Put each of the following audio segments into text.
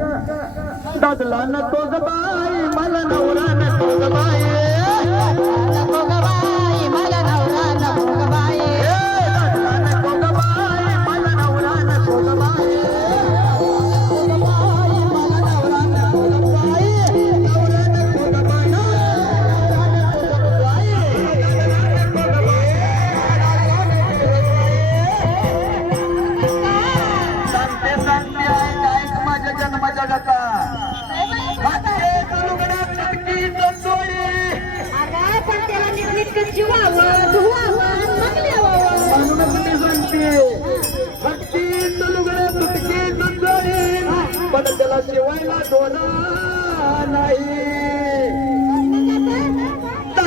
दादला नको ग बाई मला नवरा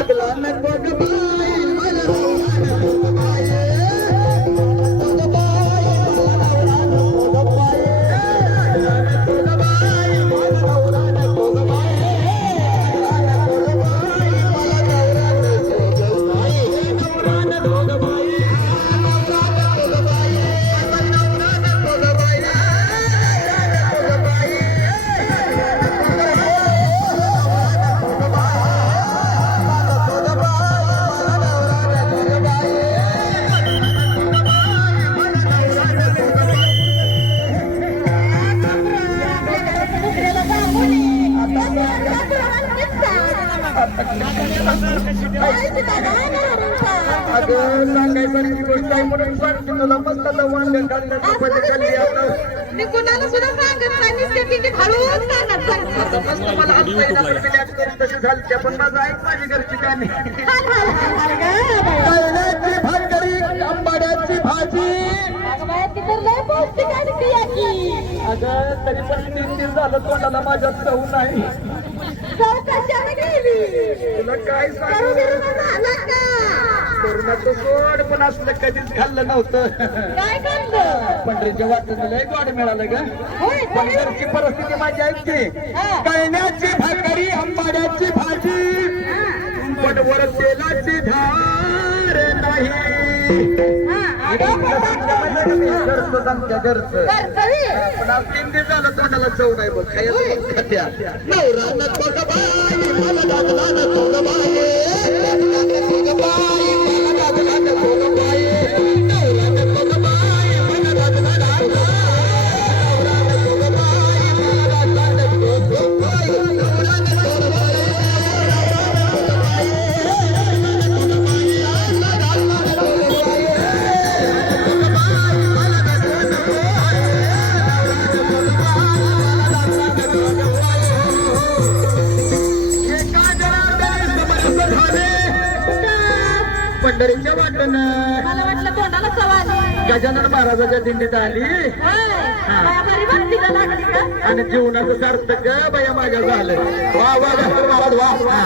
टाकला नको ग अगं सांगायसारखी गोष्ट आहे म्हणून सांगते तुला मस्त आता वांगे काढण्याची पद्धत खाल्ली आता मी कुणाला सुद्धा सांगत नाही नुसते तिथे हळूच सांगत आता सांगत मस्त मला हप्ता येण्यासाठी मी आज करीत तशी झाली पण माझं ऐक माझी घरची गाणी हाल, हाल, हाल, हाल गं बाई. कैऱ्याची भाकरी आंबाड्याची भाजी अगं तर पण तीन दिवस झालं तोंडाला माझ्या चव नाही? तुला काय सांगू? सोड पण असलं कधीच खाल्लं नव्हतं? पंढरीच्या गोड मिळालं ग. परिस्थिती माझी ऐकते. कळण्याची भाकरी आंबाड्याची भाजी. पण वर तेलाची धार नाही. घरचं आमच्या घरचं. पण आज तीन दिवस झालं तोंडाला चव नाही बघ. खायला नवरा नको बाई मला लागला ना ग बाई. वाटलं तोंडाला चव आली. गजानन महाराजाच्या दिंडीत आली? आणि जीवनाचं सार्थक बया माझ्या झालं. वा वा महाराज वा.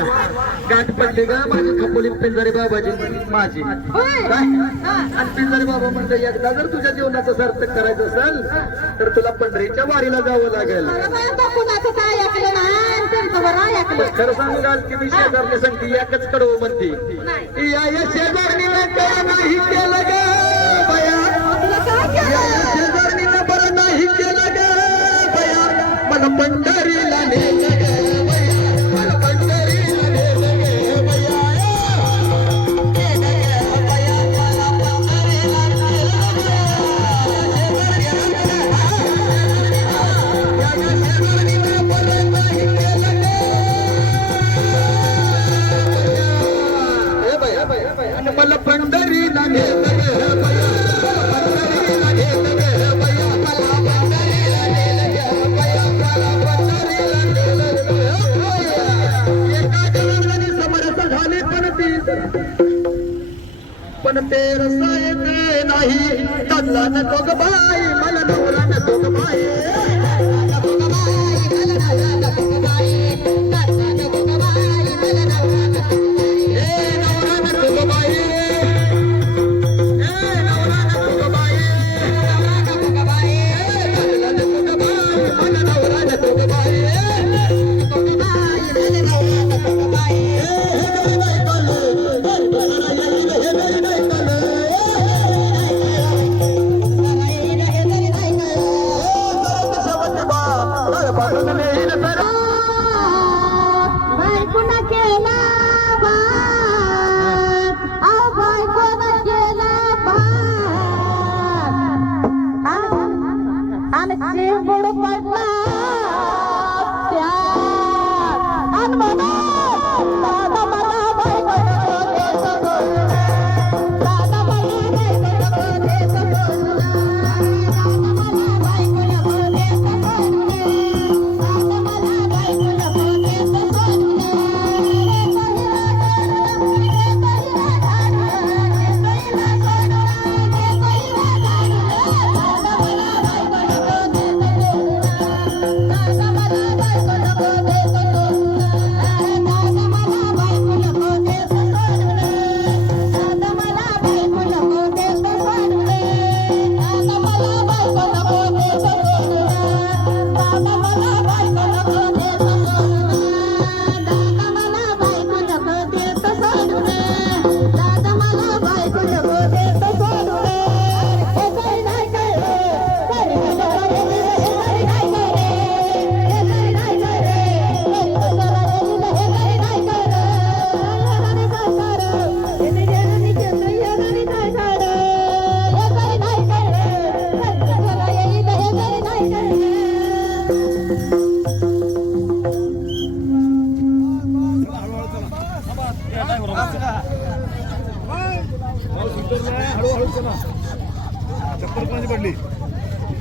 गाठ पडली ग माझी खपोली पिंजारी बाबाजी. माझी. काय. आणि पिंजारी बाबा म्हणतो एकदा जर तुझ्या जीवनाचं सार्थक करायचं असेल तर तुला पंढरीच्या वारीला जावं लागेल. खरं सांगाल की मी शेजारने सांगते एकच कडवं म्हणते. या शेजारणीनं काय नाही केलं ग बया. मला पण ते रसायन नाही. तल्ला न ग बाई मला नवरा नको ग बाई.